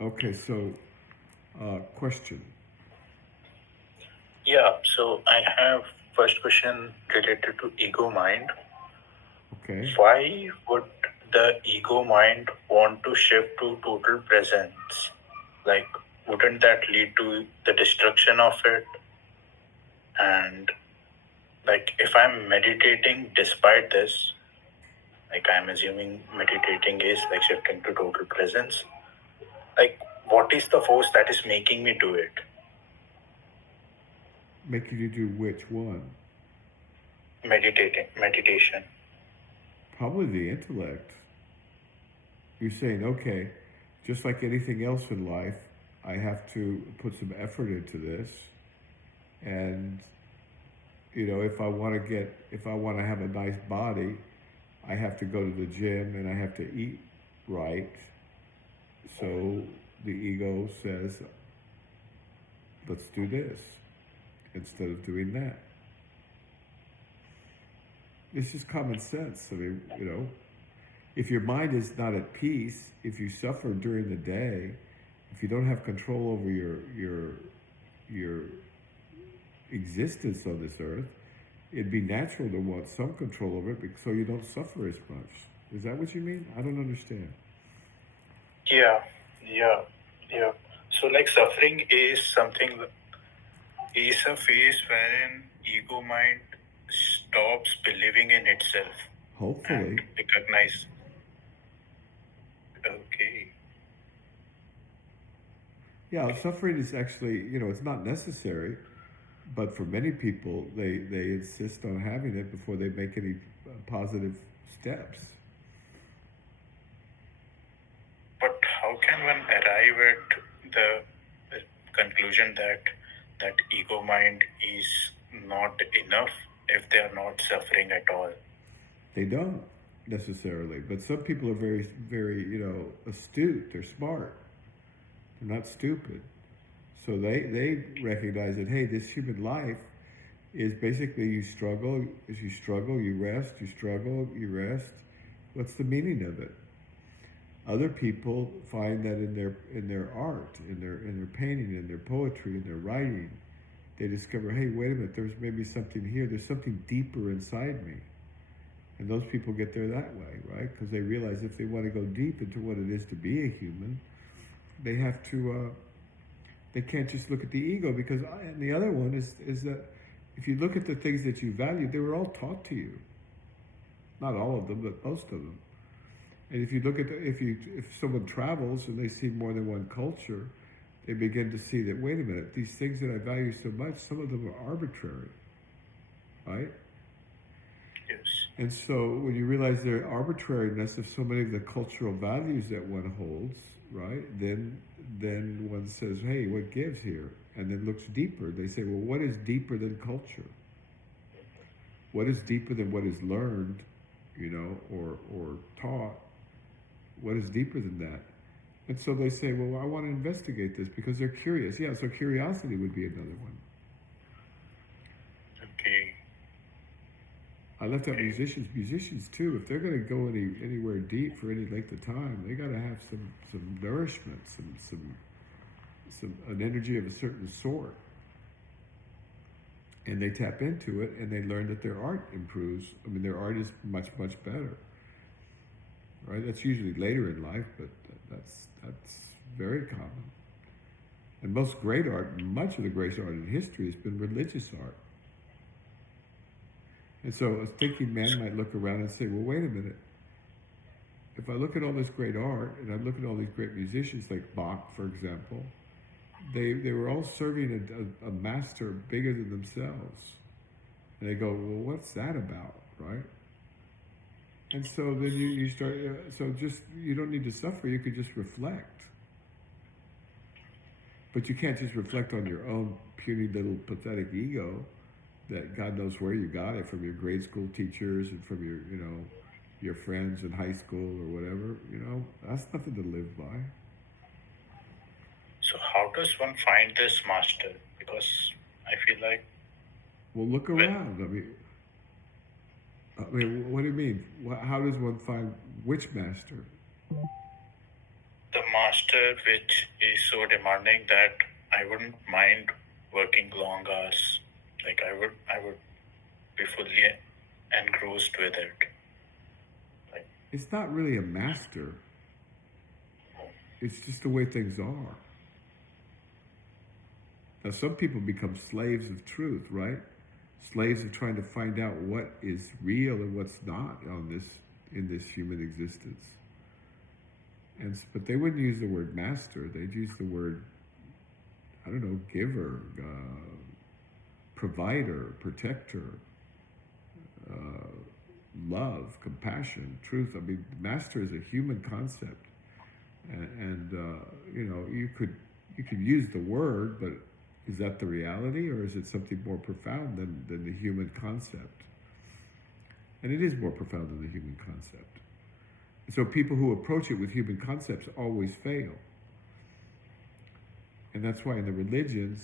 Okay, so question. Yeah, so I have first question related to ego mind. Okay. Why would the ego mind want to shift to total presence? Like, wouldn't that lead to the destruction of it? And like, if I'm meditating despite this, like I'm assuming meditating is like shifting to total presence. Like, what is the force that is making me do it? Making you do which one? Meditation. Probably the intellect. You're saying, okay, just like anything else in life, I have to put some effort into this. And, if I want to have a nice body, I have to go to the gym and I have to eat right. So the ego says, let's do this instead of doing that. It's just common sense. I mean, if your mind is not at peace, if you suffer during the day, if you don't have control over your existence on this earth, it'd be natural to want some control over it so you don't suffer as much. Is that what you mean? I don't understand. Yeah, yeah, yeah. So like suffering is a phase wherein ego mind stops believing in itself. Hopefully. And recognize. Okay. Yeah, suffering is actually, it's not necessary, but for many people, they insist on having it before they make any positive steps. But how can one arrive at the conclusion that ego mind is not enough if they are not suffering at all? They don't necessarily, but some people are very, very, astute. They're smart. They're not stupid. So they recognize that, hey, this human life is basically you struggle. As you struggle, you rest. You struggle, you rest. What's the meaning of it? Other people find that in their art, in their painting, in their poetry, in their writing, they discover, hey, wait a minute, there's maybe something here. There's something deeper inside me. And those people get there that way, right? Because they realize if they want to go deep into what it is to be a human, they have to. They can't just look at the ego because. And the other one is that if you look at the things that you value, they were all taught to you. Not all of them, but most of them. And if you look at if someone travels and they see more than one culture, they begin to see that, wait a minute, these things that I value so much, some of them are arbitrary, right? Yes. And so when you realize the arbitrariness of so many of the cultural values that one holds, right, then one says, hey, what gives here? And then looks deeper. They say, well, what is deeper than culture? What is deeper than what is learned, or taught? What is deeper than that? And so they say, well, I want to investigate this because they're curious. Yeah, so curiosity would be another one. Okay. I left out musicians too. If they're going to go anywhere deep for any length of time, they got to have some nourishment, some an energy of a certain sort, and they tap into it, and they learn that their art improves. I mean, their art is much better, right? That's usually later in life, but that's very common. And most great art, much of the greatest art in history, has been religious art. And so a thinking man might look around and say, well, wait a minute. If I look at all this great art, and I look at all these great musicians, like Bach, for example, they were all serving a master bigger than themselves. And they go, well, what's that about, right? And so then you start, so just, you don't need to suffer, you could just reflect. But you can't just reflect on your own puny little pathetic ego that God knows where you got it, from your grade school teachers and from your friends in high school or whatever. That's nothing to live by. So how does one find this master? Because I feel like. Well, look around. I mean, what do you mean? How does one find which master? the master which is so demanding that I wouldn't mind working long hours. Like I would be fully engrossed with it. Like, It's not really a master. It's just the way things are. Now, some people become slaves of truth, right? Slaves of trying to find out what is real and what's not in this human existence. But they wouldn't use the word master. They'd use the word, I don't know, giver, provider, protector, love, compassion, truth. I mean, master is a human concept, and you could use the word, but is that the reality, or is it something more profound than the human concept? And it is more profound than the human concept. So people who approach it with human concepts always fail. And that's why in the religions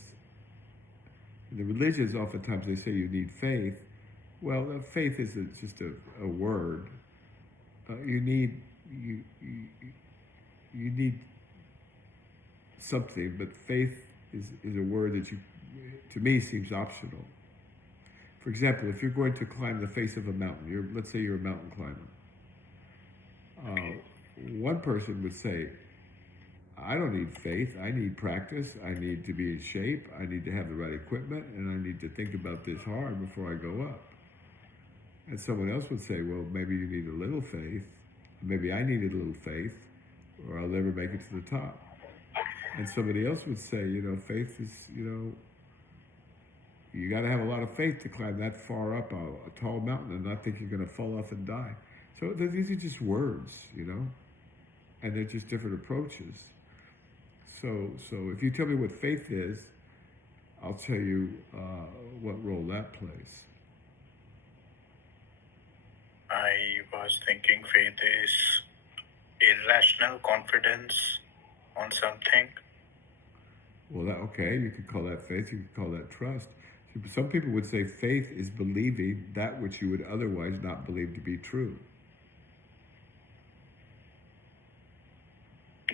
oftentimes they say you need faith. Well, faith is just a word. You need something, but faith is a word that to me seems optional. For example, if you're going to climb the face of a mountain, let's say you're a mountain climber. One person would say, I don't need faith, I need practice, I need to be in shape, I need to have the right equipment, and I need to think about this hard before I go up. And someone else would say, well, maybe you need a little faith, maybe I need a little faith, or I'll never make it to the top. And somebody else would say, faith is, you got to have a lot of faith to climb that far up a tall mountain and not think you're going to fall off and die. So these are just words, and they're just different approaches. So if you tell me what faith is, I'll tell you what role that plays. I was thinking faith is irrational confidence on something. Well, okay, you could call that faith, you could call that trust. Some people would say faith is believing that which you would otherwise not believe to be true.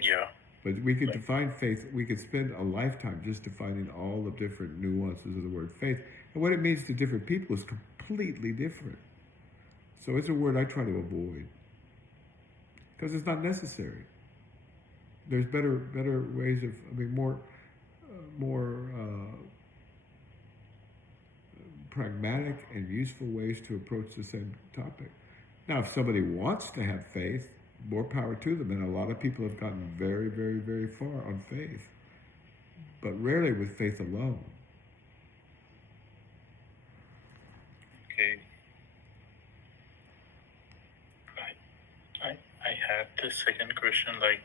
Yeah. But we could define faith, we could spend a lifetime just defining all the different nuances of the word faith. And what it means to different people is completely different. So it's a word I try to avoid, because it's not necessary. There's better ways of, more pragmatic and useful ways to approach the same topic. Now, if somebody wants to have faith, more power to them. And a lot of people have gotten very, very, very far on faith, but rarely with faith alone. Okay. I had this second question, like,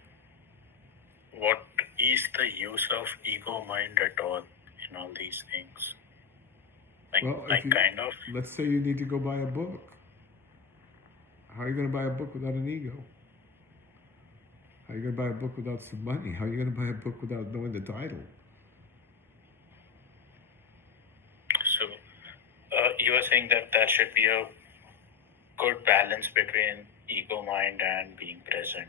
what is the use of ego mind at all in all these things? Let's say you need to go buy a book. How are you going to buy a book without an ego? How are you going to buy a book without some money? How are you going to buy a book without knowing the title? So, you are saying that there should be a good balance between ego mind and being present.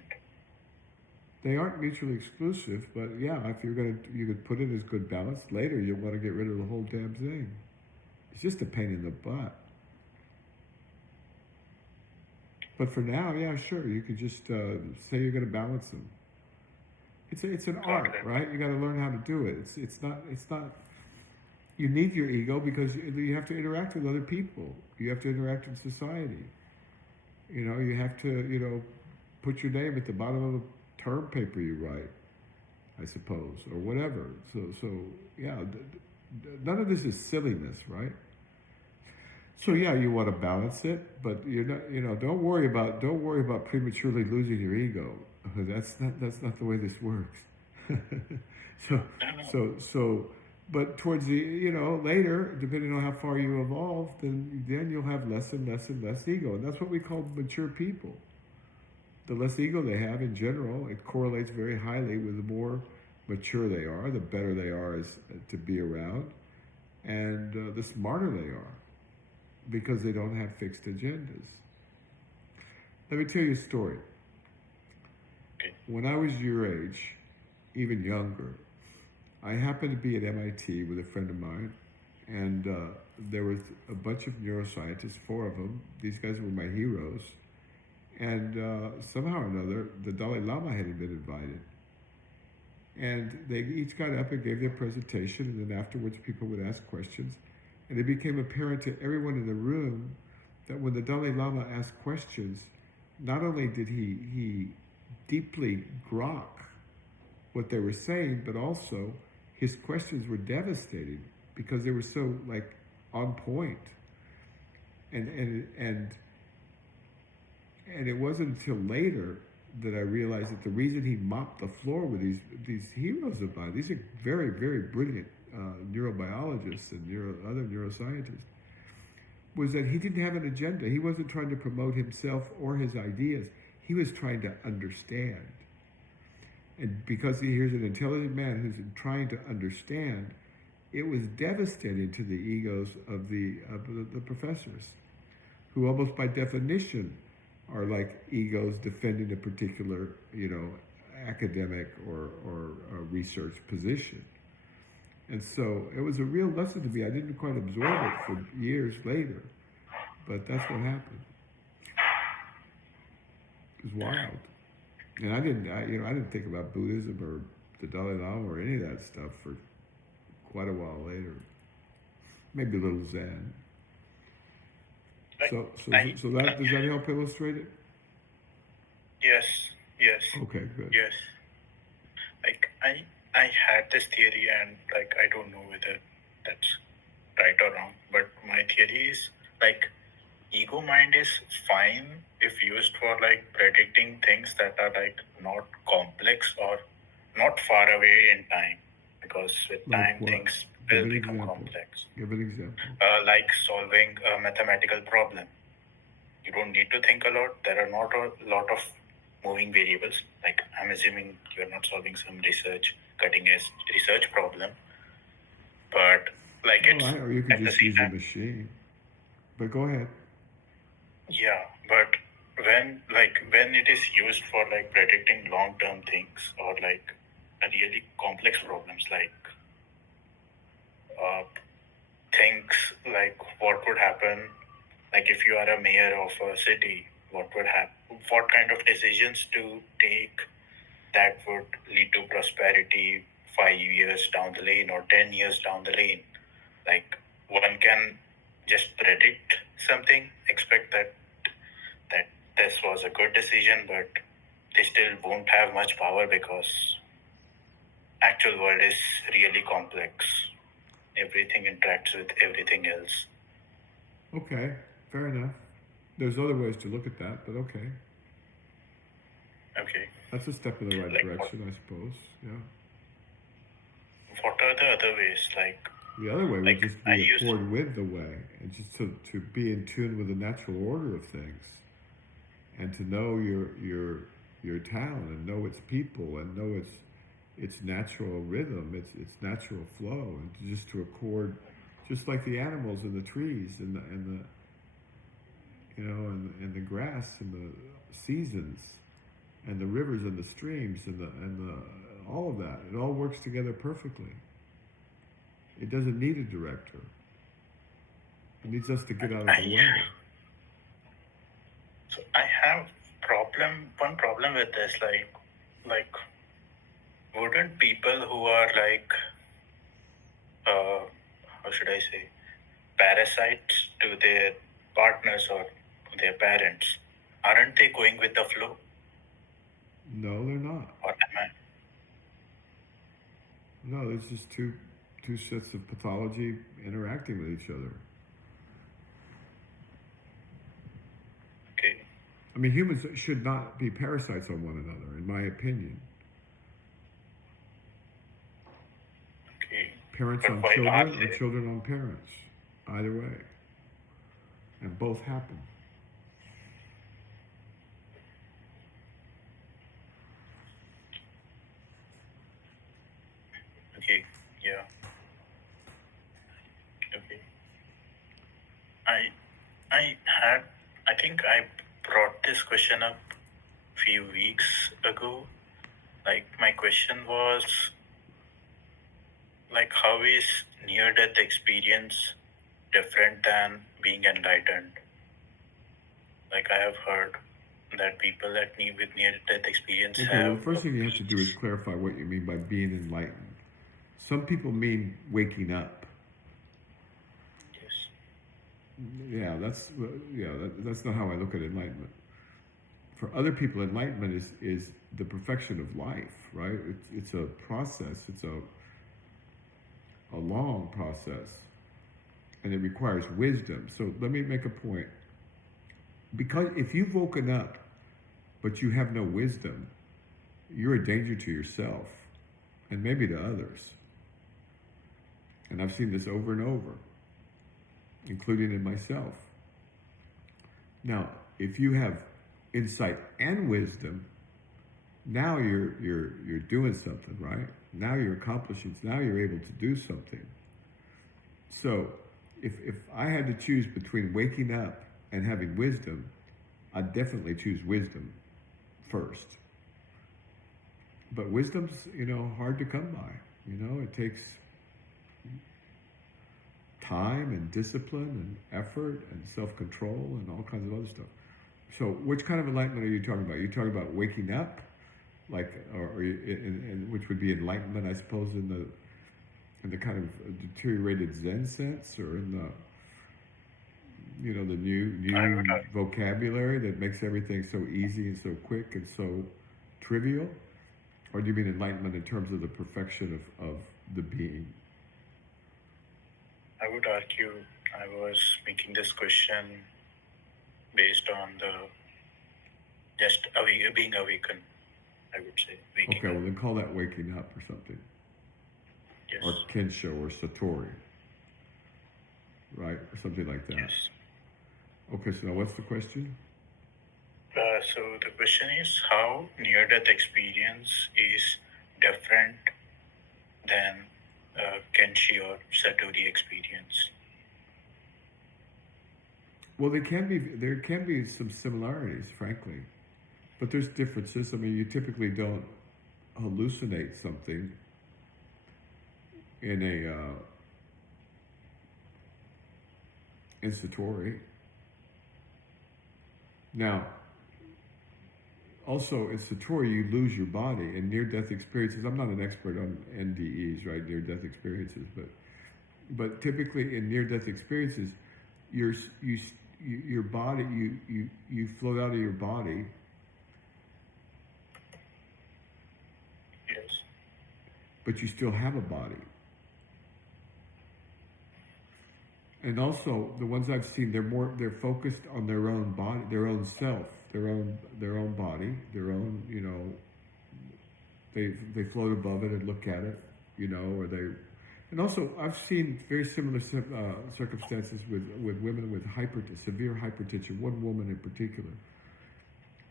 They aren't mutually exclusive, but yeah, if you could put it as good balance. Later, you'll want to get rid of the whole damn thing. It's just a pain in the butt. But for now, yeah, sure, you could just say you're going to balance them. It's an art, right? You got to learn how to do it. It's not. You need your ego because you have to interact with other people. You have to interact in society. You have to put your name at the bottom of a term paper you write, I suppose, or whatever. So yeah, none of this is silliness, right? So yeah, you want to balance it, but you're not. Don't worry about prematurely losing your ego. That's not the way this works. But towards the later, depending on how far you evolve, then you'll have less and less and less ego, and that's what we call mature people. The less ego they have in general, it correlates very highly with the more mature they are, the better they are to be around, and the smarter they are, because they don't have fixed agendas. Let me tell you a story. when I was your age, even younger, I happened to be at MIT with a friend of mine, and there was a bunch of neuroscientists, 4 of them. These guys were my heroes. And somehow or another, the Dalai Lama hadn't been invited. And they each got up and gave their presentation, and then afterwards people would ask questions. And it became apparent to everyone in the room that when the Dalai Lama asked questions, not only did he deeply grok what they were saying, but also his questions were devastating because they were so on point. And it wasn't until later that I realized that the reason he mopped the floor with these heroes of mine, these are very, very brilliant neurobiologists and other neuroscientists, was that he didn't have an agenda. He wasn't trying to promote himself or his ideas. He was trying to understand. And because here's an intelligent man who's trying to understand, it was devastating to the egos of the professors, who almost by definition are like egos defending a particular, academic or research position. And so it was a real lesson to me. I didn't quite absorb it for years later, but that's what happened. It was wild. And I didn't think about Buddhism or the Dalai Lama or any of that stuff for quite a while later. Maybe a little Zen. So that does that help illustrate it? Yes. Okay, good. Yes. I had this theory, and I don't know whether that's right or wrong, but my theory is ego mind is fine if used for predicting things that are not complex or not far away in time, because with time things will become complex. Give an example. Like solving a mathematical problem. You don't need to think a lot. There are not a lot of moving variables. I'm assuming you're not solving some cutting-edge research problem, but or you could just use a machine. But go ahead. Yeah, but when it is used for predicting long-term things or really complex problems things what would happen if you are a mayor of a city, what kind of decisions to take that would lead to prosperity 5 years down the lane or 10 years down the lane. One can just predict something, expect that this was a good decision, but they still won't have much power because actual world is really complex. Everything interacts with everything else. Okay, fair enough. There's other ways to look at that, but okay. Okay. That's a step in the right direction, I suppose. Yeah. What are the other ways? The other way would just be accord with the way, and just to be in tune with the natural order of things, and to know your town, and know its people, and know its natural rhythm, its natural flow, and just to accord, just like the animals and the trees and the grass and the seasons, and the rivers and the streams and the all of that. It all works together perfectly. It doesn't need a director. It needs us to get out of the way. So I have one problem with this, wouldn't people who are how should I say, parasites to their partners or their parents, aren't they going with the flow? No, they're not. Or am I? No, there's just two sets of pathology interacting with each other. Okay. I mean, humans should not be parasites on one another, in my opinion. Okay. Parents on children or children on parents. Either way. And both happen. Okay, yeah. Okay. I think I brought this question up few weeks ago Like, my question was, like, how is near-death experience different than being enlightened? Like, I have heard that people that with near-death experience Okay, well, the first thing you have to do is clarify what you mean by being enlightened. Some people mean waking up. Yes. Yeah, that's not how I look at enlightenment. For other people, enlightenment is the perfection of life, right? It's a process. It's a long process, and it requires wisdom. So let me make a point. Because if you've woken up, but you have no wisdom, you're a danger to yourself, and maybe to others. And I've seen this over and over, including in myself. Now, if you have insight and wisdom, now you're doing something, right? Now you're accomplishing. Now you're able to do something. So, if I had to choose between waking up and having wisdom, I'd definitely choose wisdom first. But wisdom's, hard to come by. It takes time and discipline and effort and self-control and all kinds of other stuff. So which kind of enlightenment are you talking about? Are you talking about waking up? Like, which would be enlightenment, I suppose, in the kind of deteriorated Zen sense, or in the the new vocabulary that makes everything so easy and so quick and so trivial? Or do you mean enlightenment in terms of the perfection of the being? I would argue I was making this question based on being awakened, I would say. Okay, well then call that waking up or something. Yes. Or Kensho or Satori. Right? Or something like that. Yes. Okay, so now what's the question? So the question is how near-death experience is different than Kenshi or Satori experience. Well, there can be some similarities, frankly, but there's differences. I mean, you typically don't hallucinate something in in Satori. Now, also in Satori, you lose your body. In near-death experiences, I'm not an expert on NDEs, right? Near-death experiences, but typically in near-death experiences, your body, you float out of your body. Yes. But you still have a body. And also, the ones I've seen, they're focused on their own body, their own self, their own body, their own, they float above it and look at it, or they. And also, I've seen very similar circumstances with women with severe hypertension, one woman in particular.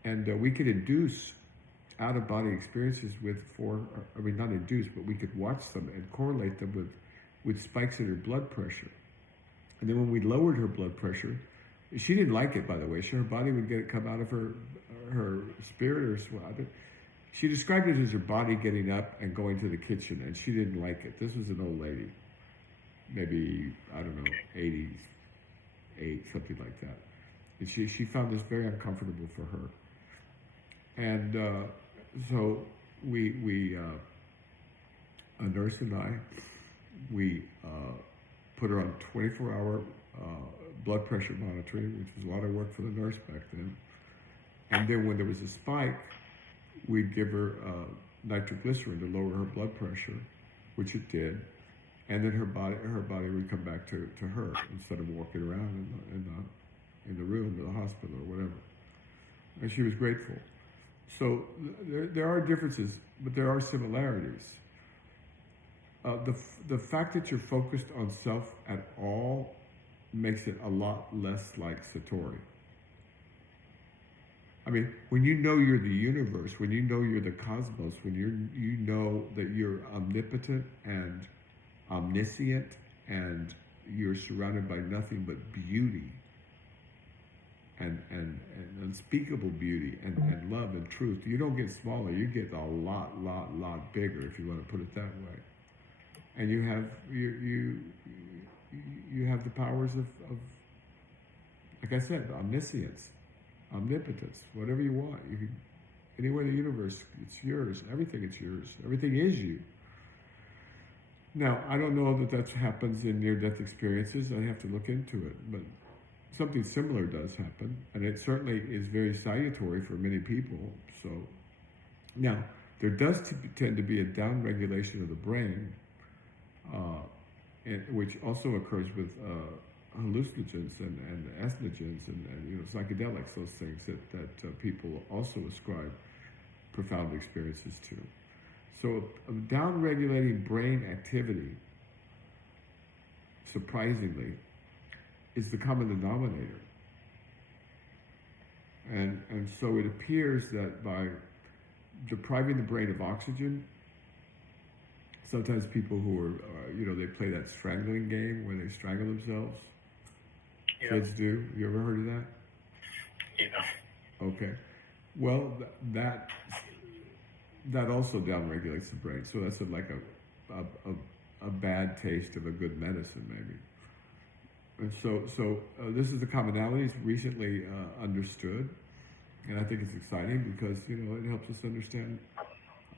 And we could induce out-of-body experiences not induce, but we could watch them and correlate them with spikes in her blood pressure. And then when we lowered her blood pressure, she didn't like it, by the way. Her body would come out of her spirit or swat. She described it as her body getting up and going to the kitchen, and she didn't like it. This was an old lady, maybe, I don't know, 88, something like that. And she found this very uncomfortable for her. And so we a nurse and I, we put her on 24-hour blood pressure monitoring, which was a lot of work for the nurse back then. And then when there was a spike, we'd give her nitroglycerin to lower her blood pressure, which it did. And then her body would come back to her instead of walking around in the room or the hospital or whatever. And she was grateful. So there are differences, but there are similarities. The fact that you're focused on self at all makes it a lot less like Satori. I mean, when you know you're the universe, when you know you're the cosmos, when you know that you're omnipotent and omniscient and you're surrounded by nothing but beauty, and unspeakable beauty and love and truth. You don't get smaller, you get a lot bigger, if you want to put it that way. And you have the powers of like I said, omniscience, omnipotence, whatever you want. You can, anywhere in the universe, it's yours. Everything is yours. Everything is you. Now, I don't know that happens in near-death experiences. I have to look into it, but something similar does happen, and it certainly is very salutary for many people. So, now, there does tend to be a down-regulation of the brain, which also occurs with hallucinogens and estrogens and psychedelics, those things that people also ascribe profound experiences to. So down-regulating brain activity, surprisingly, is the common denominator. And so it appears that by depriving the brain of oxygen, sometimes people who are, they play that strangling game where they strangle themselves. Yeah. Kids do. You ever heard of that? Yeah. Okay. Well, that also downregulates the brain. So that's like a bad taste of a good medicine, maybe. And so this is the commonality. It's recently understood, and I think it's exciting because it helps us understand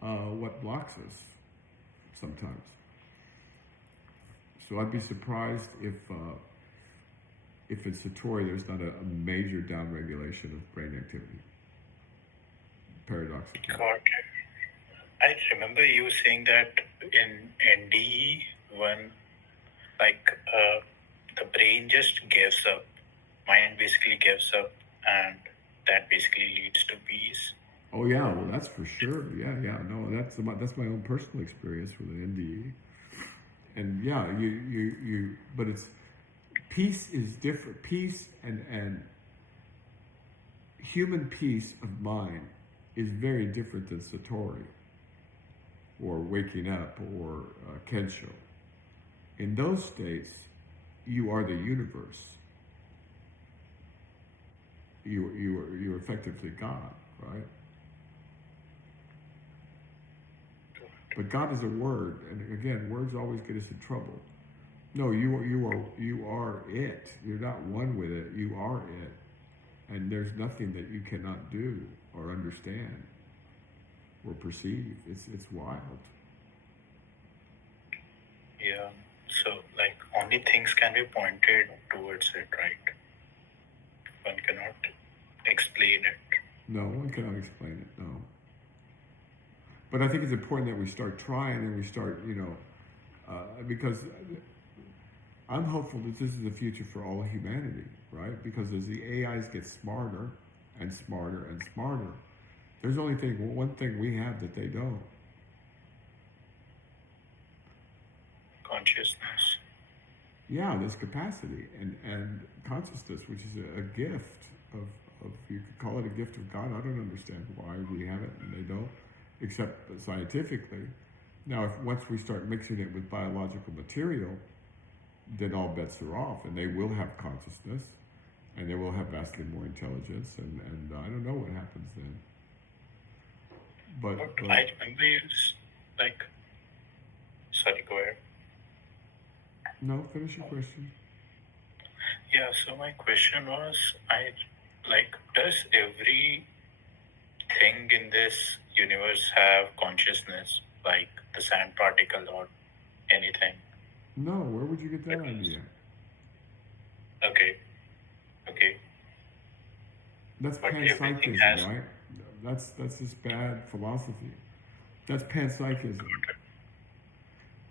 what blocks us sometimes. So I'd be surprised if in Satori there's not a major downregulation of brain activity. Paradoxically. Okay. I remember you saying that in NDE, when the brain just gives up, mind basically gives up, and that basically leads to peace. Oh yeah, well that's for sure. Yeah. No, that's my own personal experience with an NDE. And yeah, but it's peace is different. Peace and human peace of mind is very different than Satori or waking up or Kensho. In those states, you are the universe. You're effectively God, right? But God is a word, and again, words always get us in trouble. No, you are it. You're not one with it. You are it, and there's nothing that you cannot do or understand or perceive. It's wild. Yeah. So, only things can be pointed towards it, right? One cannot explain it. No, one cannot explain it. No. But I think it's important that we start trying and we start, because I'm hopeful that this is the future for all humanity, right? Because as the AIs get smarter and smarter and smarter, there's only one thing we have that they don't. Consciousness. Yeah, this capacity and consciousness, which is a gift of you could call it a gift of God. I don't understand why we have it and they don't, except scientifically. Now, once we start mixing it with biological material, then all bets are off, and they will have consciousness, and they will have vastly more intelligence, and I don't know what happens then. But I remember sorry, go ahead. No, finish your question. Yeah, so my question was, does every thing in this universe have consciousness, like the sand particle or anything? No, where would you get that idea? Okay. That's panpsychism, right? That's this bad philosophy. That's panpsychism.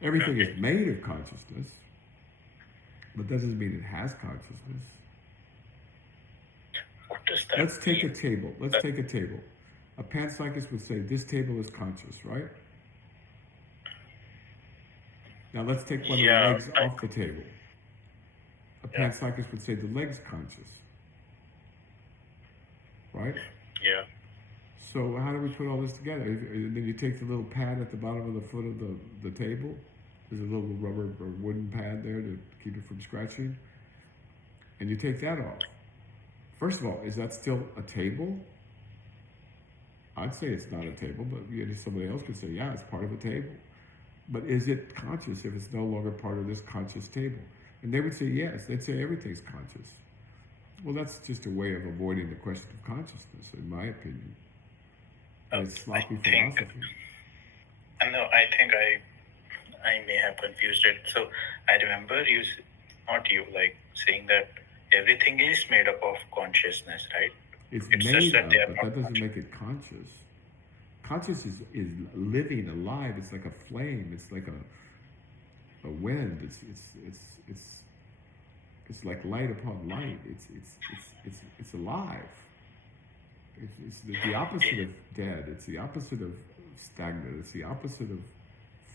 Everything is made of consciousness, but that doesn't mean it has consciousness. What does that Let's take mean? a table. Let's take a table. A panpsychist would say, this table is conscious, right? Now let's take one of the legs off the table. A panpsychist would say the leg's conscious, right? Yeah. So how do we put all this together? And then you take the little pad at the bottom of the foot of the table. There's a little rubber or wooden pad there to keep it from scratching. And you take that off. First of all, is that still a table? I'd say it's not a table, but somebody else could say, yeah, it's part of a table. But is it conscious if it's no longer part of this conscious table? And they would say yes. They'd say everything's conscious. Well, that's just a way of avoiding the question of consciousness, in my opinion. And it's sloppy philosophy. No, I think I may have confused it. So I remember you, not you, like saying that everything is made up of consciousness, right? It's made up, but that doesn't make it conscious. Conscious is living, alive. It's like a flame. It's like a wind. It's like light upon light. It's alive. It's the opposite of dead. It's the opposite of stagnant. It's the opposite of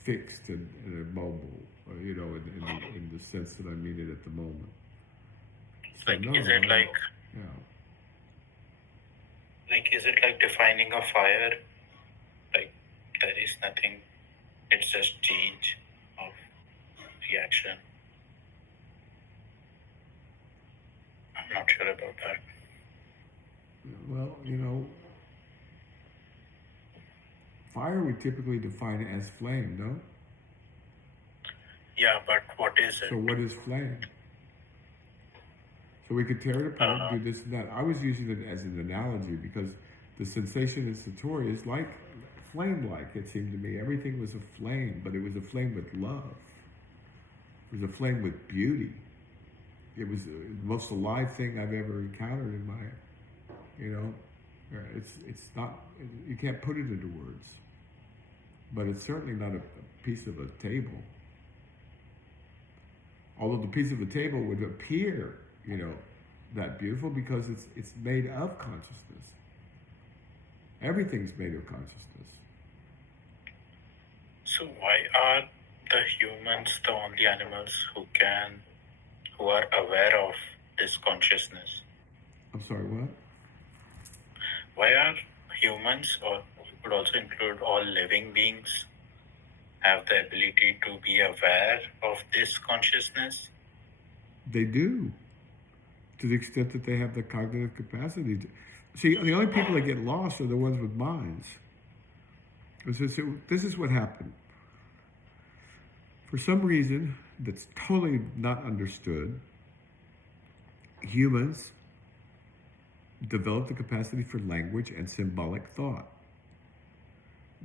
fixed and immobile. In the sense that I mean it at the moment. So is it like defining a fire? Like there is nothing. It's just change of reaction. I'm not sure about that. Well, fire we typically define as flame, no? Yeah, but what is it? So what is flame? So we could tear it apart, do this and that. I was using it as an analogy because the sensation in Satori is like flame-like, it seemed to me. Everything was a flame, but it was a flame with love. It was a flame with beauty. It was the most alive thing I've ever encountered in my, it's not, you can't put it into words. But it's certainly not a piece of a table. Although the piece of a table would appear, that beautiful because it's made of consciousness. Everything's made of consciousness. So why are the humans the only animals who are aware of this consciousness? I'm sorry, what? Why are humans, or would also include all living beings, have the ability to be aware of this consciousness? They do, to the extent that they have the cognitive capacity to. See, the only people that get lost are the ones with minds. This is what happened. For some reason that's totally not understood, humans developed the capacity for language and symbolic thought.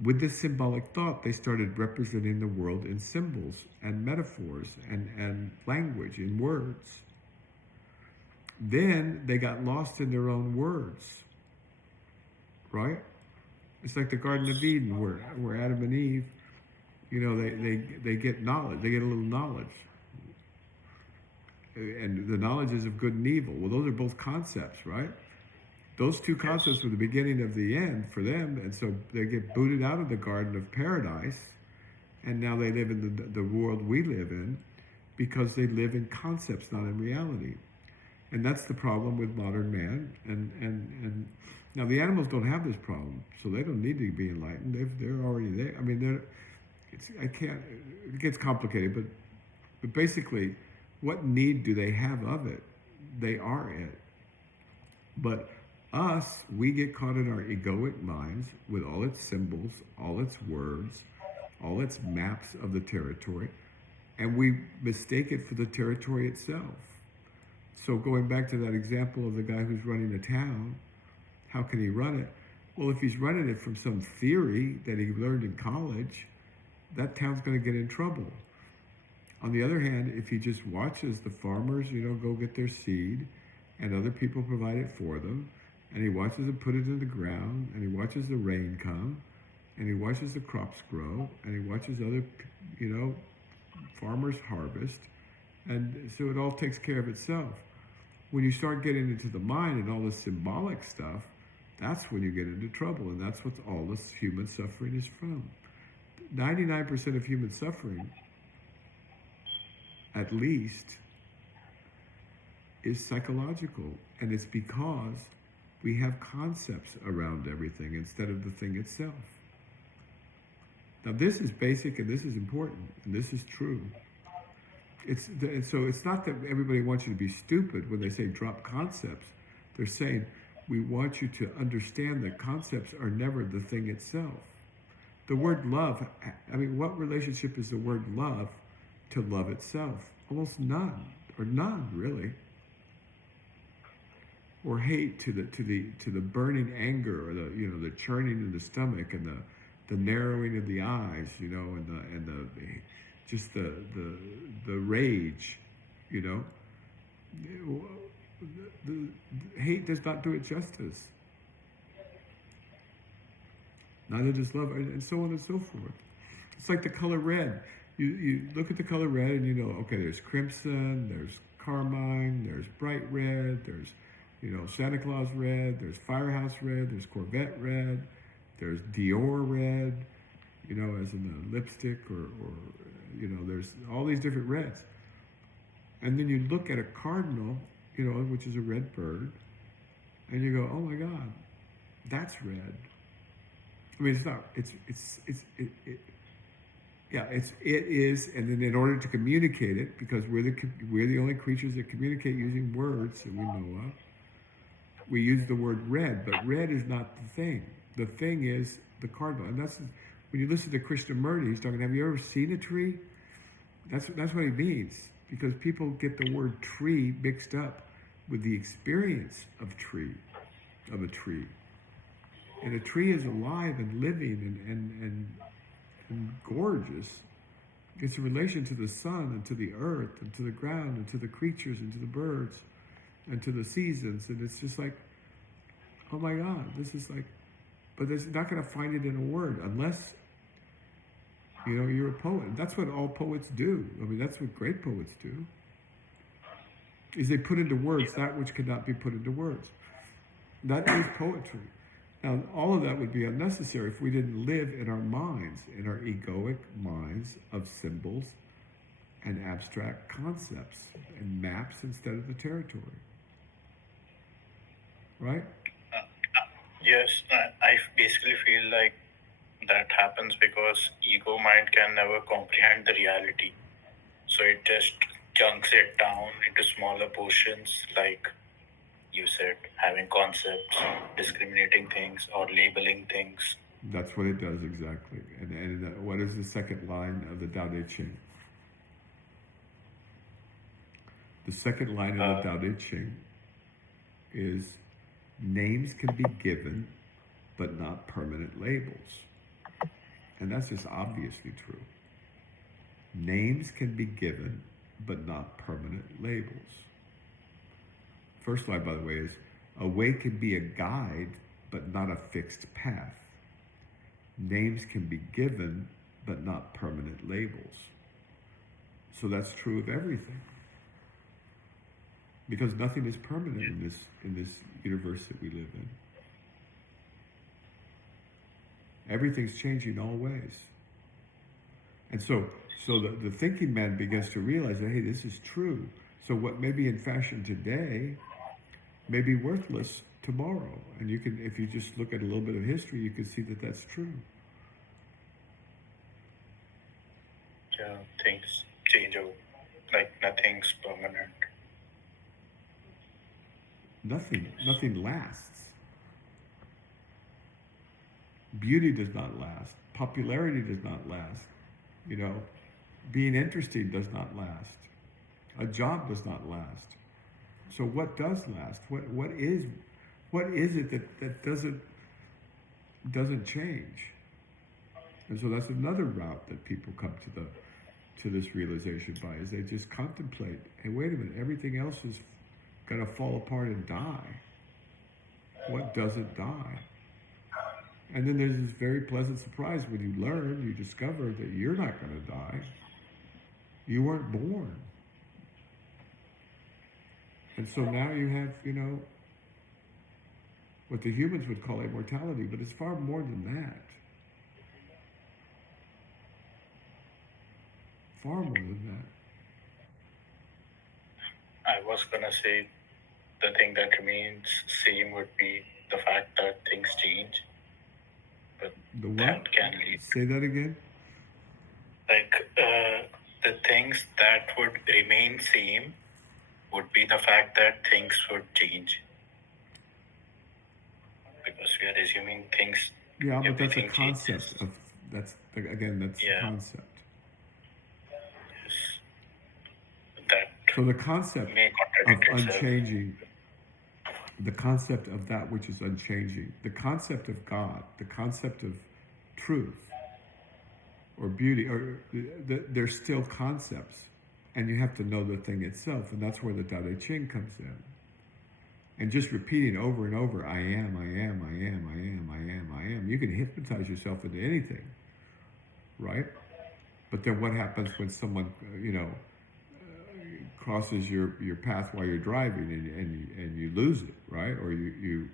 With this symbolic thought, they started representing the world in symbols and metaphors and language, in words. Then they got lost in their own words, right? It's like the Garden of Eden where Adam and Eve, they get knowledge, they get a little knowledge. And the knowledge is of good and evil. Well, those are both concepts, right? Those two concepts were the beginning of the end for them, and so they get booted out of the Garden of Paradise, and now they live in the world we live in because they live in concepts, not in reality. And that's the problem with modern man. And now the animals don't have this problem, so they don't need to be enlightened. They're already there. I mean, it gets complicated, but basically, what need do they have of it? They are it. But us, we get caught in our egoic minds with all its symbols, all its words, all its maps of the territory, and we mistake it for the territory itself. So going back to that example of the guy who's running a town, how can he run it? Well, if he's running it from some theory that he learned in college, that town's going to get in trouble. On the other hand, if he just watches the farmers, go get their seed, and other people provide it for them, and he watches them put it in the ground, and he watches the rain come, and he watches the crops grow, and he watches other, farmers harvest, and so it all takes care of itself. When you start getting into the mind and all this symbolic stuff, that's when you get into trouble, and that's what all this human suffering is from. 99% of human suffering, at least, is psychological, and it's because we have concepts around everything instead of the thing itself. Now this is basic and this is important and this is true. So it's not that everybody wants you to be stupid when they say drop concepts. They're saying, we want you to understand that concepts are never the thing itself. The word love, I mean, what relationship is the word love to love itself? Almost none, or none really. Or hate to the burning anger, or the churning in the stomach, and the narrowing of the eyes, and the just the rage, the hate does not do it justice. Neither does love, and so on and so forth. It's like the color red. You look at the color red, and okay, there's crimson, there's carmine, there's bright red, there's Santa Claus red, there's Firehouse red, there's Corvette red, there's Dior red, as in the lipstick, or there's all these different reds. And then you look at a cardinal, which is a red bird, and you go, oh my God, that's red. I mean, it's not, it is, and then in order to communicate it, because we're the only creatures that communicate using words that we know of, we use the word red, but red is not the thing. The thing is the cardinal. And that's, when you listen to Krishnamurti, he's talking, have you ever seen a tree? That's what he means, because people get the word tree mixed up with the experience of a tree. And a tree is alive and living and gorgeous. It's a relation to the sun and to the earth and to the ground and to the creatures and to the birds and to the seasons. And it's just like, oh my God, this is like, but there's not going to find it in a word unless, you're a poet. That's what all poets do. I mean, that's what great poets do, is they put into words that which cannot be put into words. That is poetry. Now, all of that would be unnecessary if we didn't live in our minds, in our egoic minds of symbols and abstract concepts and maps instead of the territory. Right? Yes, I basically feel like that happens because ego mind can never comprehend the reality. So it just chunks it down into smaller portions, like you said, having concepts, discriminating things, or labeling things. That's what it does, exactly. And what is the second line of the Tao Te Ching? The second line of the Tao Te Ching is, names can be given, but not permanent labels. And that's just obviously true. Names can be given, but not permanent labels. First line, by the way, is, a way can be a guide, but not a fixed path. Names can be given, but not permanent labels. So that's true of everything. Because nothing is permanent in this universe that we live in. Everything's changing always. And so the thinking man begins to realize that, hey, this is true. So what may be in fashion today may be worthless tomorrow. And you can, if you just look at a little bit of history, you can see that that's true. Yeah, things change over. Like nothing's permanent. Nothing lasts. Beauty does not last. Popularity does not last. Being interesting does not last. A job does not last. So what does last? What is it that doesn't change? And so that's another route that people come to this realization by, is they just contemplate, hey, wait a minute, everything else is gonna fall apart and die. What doesn't die? And then there's this very pleasant surprise when you discover that you're not gonna die. You weren't born. And so now you have, what the humans would call immortality, but it's far more than that. Far more than that. I was gonna say the thing that remains same would be the fact that things change. But the what? That can lead. Say that again? Like the things that would remain same would be the fact that things would change. because we are assuming things. Yeah, but that's a everything concept changes. of, that's the Yeah. concept. Yes. That So the concept may of contradict itself. unchanging, the concept of that which is unchanging, the concept of God, the concept of truth or beauty, or they're still concepts, and you have to know the thing itself, and that's where the Tao Te Ching comes in. And just repeating over and over, I am, I am, I am, I am, I am, I am. You can hypnotize yourself into anything, right? But then what happens when someone, crosses your path while you're driving and you lose it, right? Or you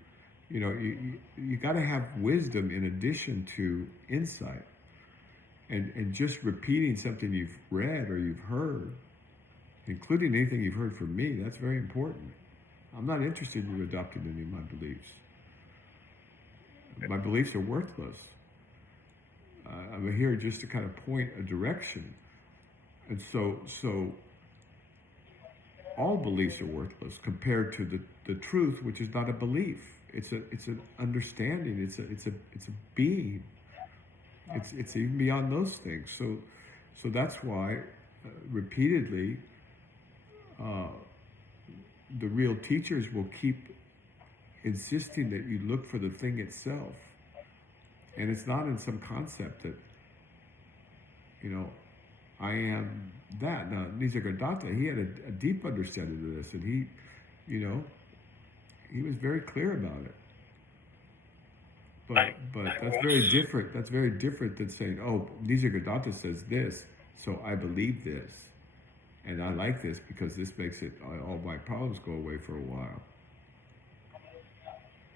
got to have wisdom in addition to insight. And just repeating something you've read or you've heard, including anything you've heard from me, that's very important. I'm not interested in you adopting any of my beliefs. My beliefs are worthless. I'm here just to kind of point a direction. And so all beliefs are worthless compared to the truth, which is not a belief. It's an understanding. It's a being. It's even beyond those things. So that's why repeatedly the real teachers will keep insisting that you look for the thing itself, and it's not in some concept that I am that. Now Nisargadatta, he had a deep understanding of this, and he was very clear about it. But that's very different. That's very different than saying, "Oh, Nisargadatta says this, so I believe this, and I like this because this makes it all my problems go away for a while."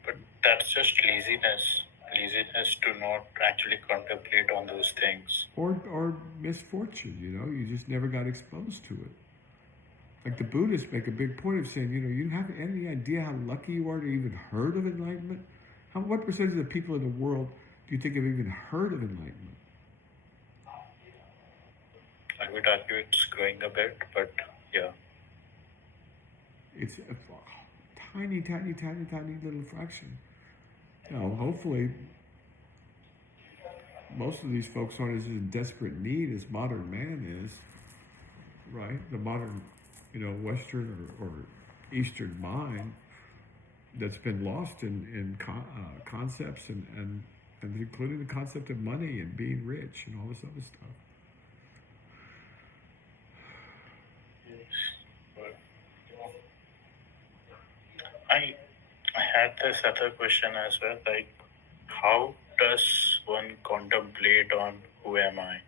But that's just laziness. Laziness to not actually contemplate on those things. Or misfortune. You just never got exposed to it. Like the Buddhists make a big point of saying, you have any idea how lucky you are to even heard of enlightenment? What percentage of the people in the world do you think have even heard of enlightenment? I would argue it's growing a bit, but yeah. It's a tiny, tiny, tiny, tiny little fraction. Hopefully most of these folks aren't as in desperate need as modern man is, right? The modern, Western or Eastern mind that's been lost in concepts and including the concept of money and being rich and all this other stuff. I had this other question as well, like how does one contemplate on who am I?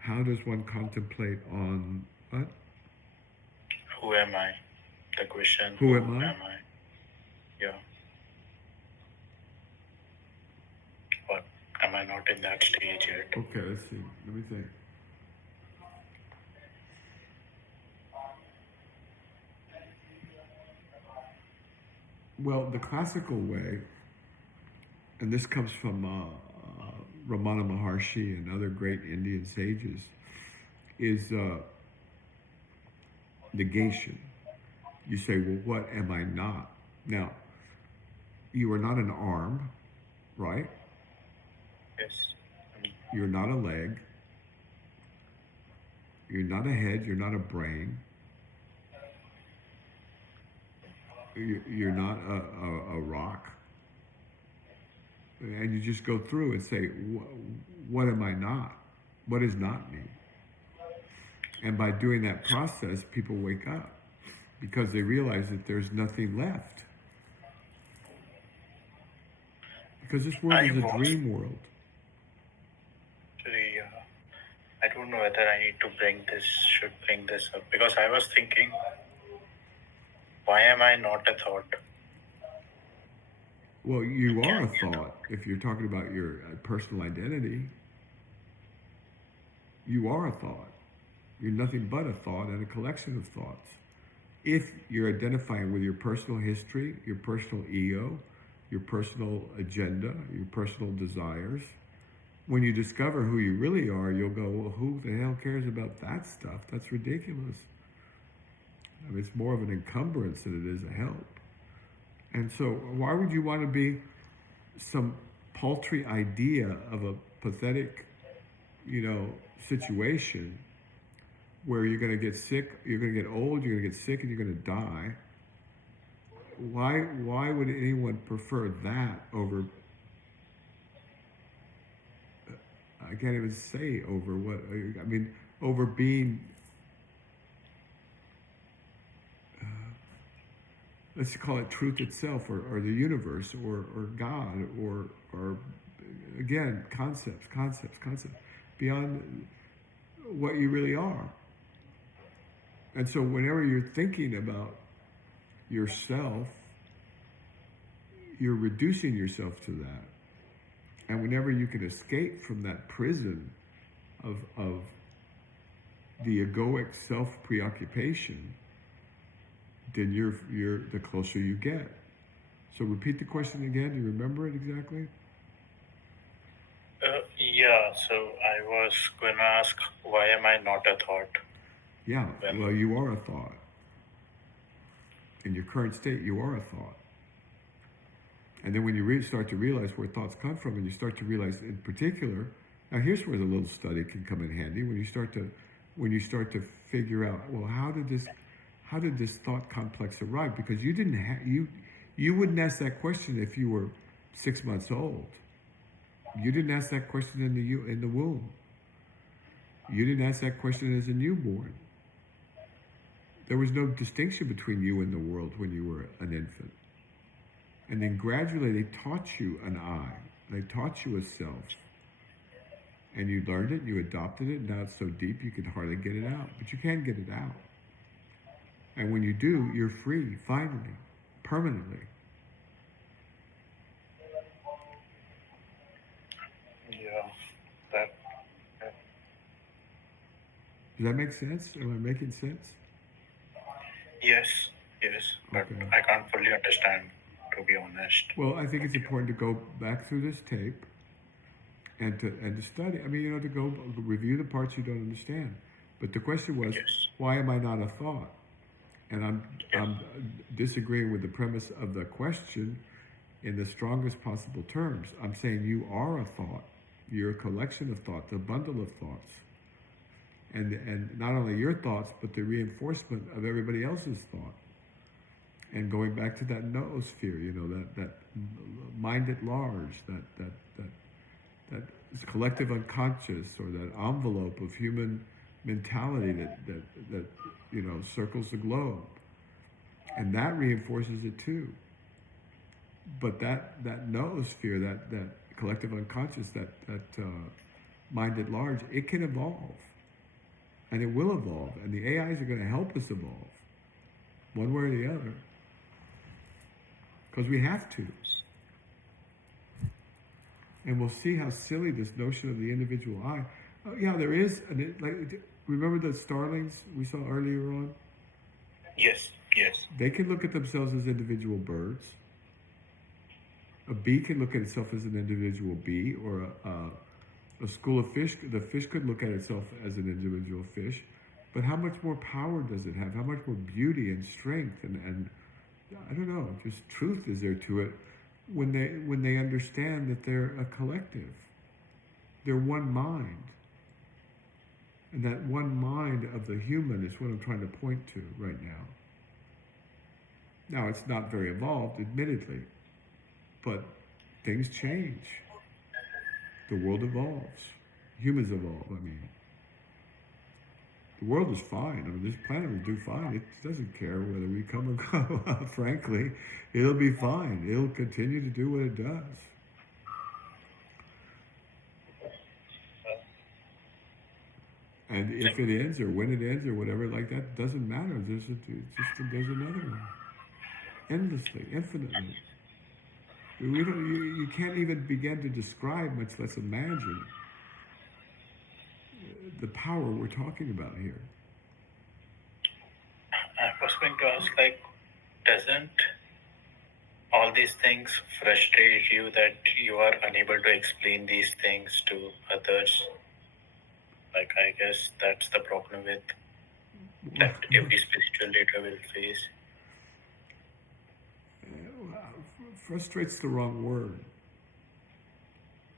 How does one contemplate on what? Who am I? The question. Who am I? Yeah. Or am I not in that stage yet? Okay, let's see. Let me think. Well, the classical way, and this comes from Ramana Maharshi and other great Indian sages, is negation. You say, well, what am I not? Now, you are not an arm, right? Yes. You're not a leg. You're not a head. You're not a brain. You're not a rock. And you just go through and say, what am I not? What is not me? And by doing that process, people wake up because they realize that there's nothing left. Because this world is a dream world. Actually, I don't know whether I should bring this up, because I was thinking, why am I not a thought? Well, you are a thought. If you're talking about your personal identity, you are a thought. You're nothing but a thought and a collection of thoughts. If you're identifying with your personal history, your personal ego, your personal agenda, your personal desires, when you discover who you really are, you'll go, well, who the hell cares about that stuff? That's ridiculous. I mean, it's more of an encumbrance than it is a help. And so why would you want to be some paltry idea of a pathetic, situation where you're going to get sick, you're going to get old, you're going to get sick, and you're going to die? Why would anyone prefer that over, I can't even say over what, I mean, over being, let's call it truth itself, or the universe, or God, or again, concepts, beyond what you really are. And so whenever you're thinking about yourself, you're reducing yourself to that. And whenever you can escape from that prison of the egoic self-preoccupation, then you're the closer you get. So repeat the question again. Do you remember it exactly? Yeah, so I was going to ask, why am I not a thought? Yeah, well, you are a thought. In your current state, you are a thought. And then when you start to realize where thoughts come from, and you start to realize in particular, now here's where the little study can come in handy. When you start to figure out, well, how did this thought complex arrive? Because you didn't you wouldn't ask that question if you were 6 months old. You didn't ask that question in the womb. You didn't ask that question as a newborn. There was no distinction between you and the world when you were an infant. And then gradually they taught you an I. They taught you a self. And you learned it, you adopted it, now it's so deep you can hardly get it out. But you can get it out. And when you do, you're free, finally, permanently. Yeah, that... Does that make sense? Am I making sense? Yes, but Okay. I can't fully understand, to be honest. Well, I think it's important to go back through this tape and to study. I mean, to go review the parts you don't understand. But the question was, Yes. Why am I not a thought? And I'm disagreeing with the premise of the question in the strongest possible terms. I'm saying you are a thought. You're a collection of thoughts, a bundle of thoughts. And not only your thoughts, but the reinforcement of everybody else's thought. And going back to that noosphere, that mind at large, that collective unconscious, or that envelope of human mentality that circles the globe. And that reinforces it too. But that noosphere, that collective unconscious, that mind at large, it can evolve. And it will evolve. And the AIs are going to help us evolve, one way or the other. Because we have to. And we'll see how silly this notion of the individual I. Yeah, there is. Remember the starlings we saw earlier on? Yes. They can look at themselves as individual birds. A bee can look at itself as an individual bee, or a school of fish. The fish could look at itself as an individual fish. But how much more power does it have? How much more beauty and strength and I don't know, just truth is there to it when they understand that they're a collective. They're one mind. And that one mind of the human is what I'm trying to point to right now. Now, it's not very evolved, admittedly, but things change. The world evolves. Humans evolve, I mean. The world is fine. I mean, this planet will do fine. It doesn't care whether we come or go. Frankly, it'll be fine. It'll continue to do what it does. And if it ends, or when it ends, or whatever like that, doesn't matter. There's another one. Endlessly, infinitely. You can't even begin to describe, much less imagine, the power we're talking about here. I was going to ask, doesn't all these things frustrate you, that you are unable to explain these things to others? I guess that's the problem with that every spiritual leader will face. frustrate's the wrong word.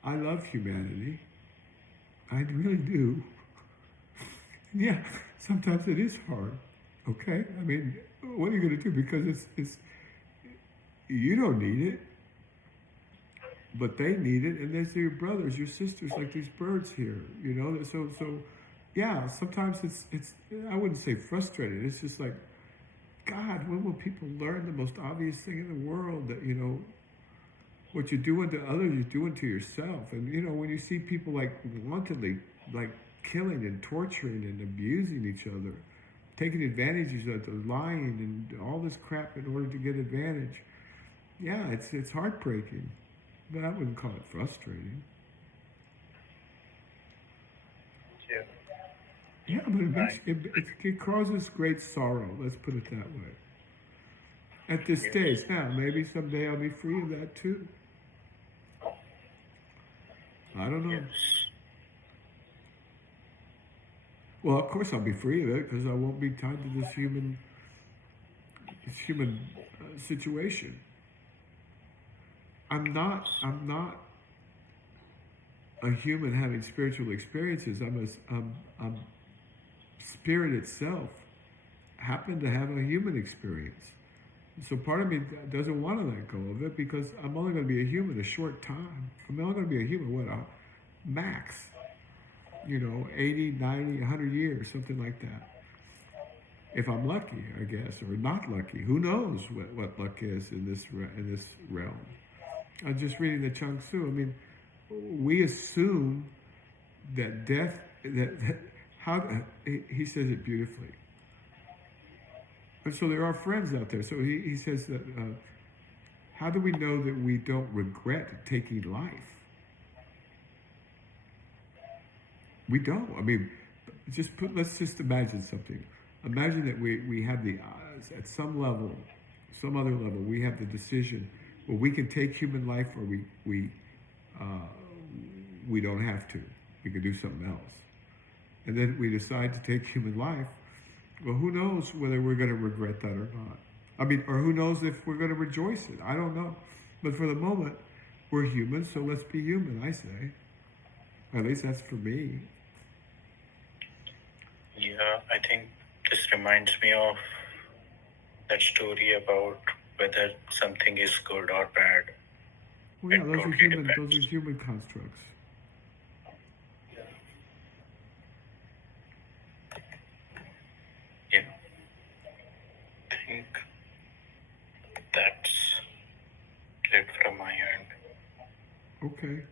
I love humanity. I really do. Yeah, sometimes it is hard. Okay, I mean, what are you going to do? Because it's you don't need it, but they need it, and they're your brothers, your sisters, like these birds here. You know, so yeah. Sometimes it's I wouldn't say frustrated. It's just like, God, when will people learn the most obvious thing in the world, that, you know, what you're doing to others, you're doing to yourself. And, you know, when you see people like wantonly, like killing and torturing and abusing each other, taking advantages of it, lying and all this crap in order to get advantage, yeah, it's heartbreaking. But I wouldn't call it frustrating. Yeah. Yeah, but it causes great sorrow. Let's put it that way. At this stage, now maybe someday I'll be free of that too. I don't know. Yes. Well, of course I'll be free of it because I won't be tied to this human situation. I'm not a human having spiritual experiences. I'm spirit itself happened to have a human experience. So part of me doesn't want to let go of it because I'm only going to be a human a short time. I'm only going to be a human, what, a max, 80, 90, 100 years, something like that. If I'm lucky, I guess, or not lucky. Who knows what luck is in this realm. I'm just reading the Chuang Tzu. I mean, we assume that death, he says it beautifully. And so there are friends out there. So he says that, how do we know that we don't regret taking life? We don't. I mean, let's just imagine something. Imagine that we have at some level, some other level, we have the decision where we can take human life or we don't have to. We can do something else. And then we decide to take human life. Well, who knows whether we're going to regret that or not? I mean, or who knows if we're going to rejoice it? I don't know. But for the moment, we're human, so let's be human, I say. At least that's for me. Yeah, I think this reminds me of that story about whether something is good or bad. Well, yeah, those are human constructs. Yeah. I think that's it from my end. Okay.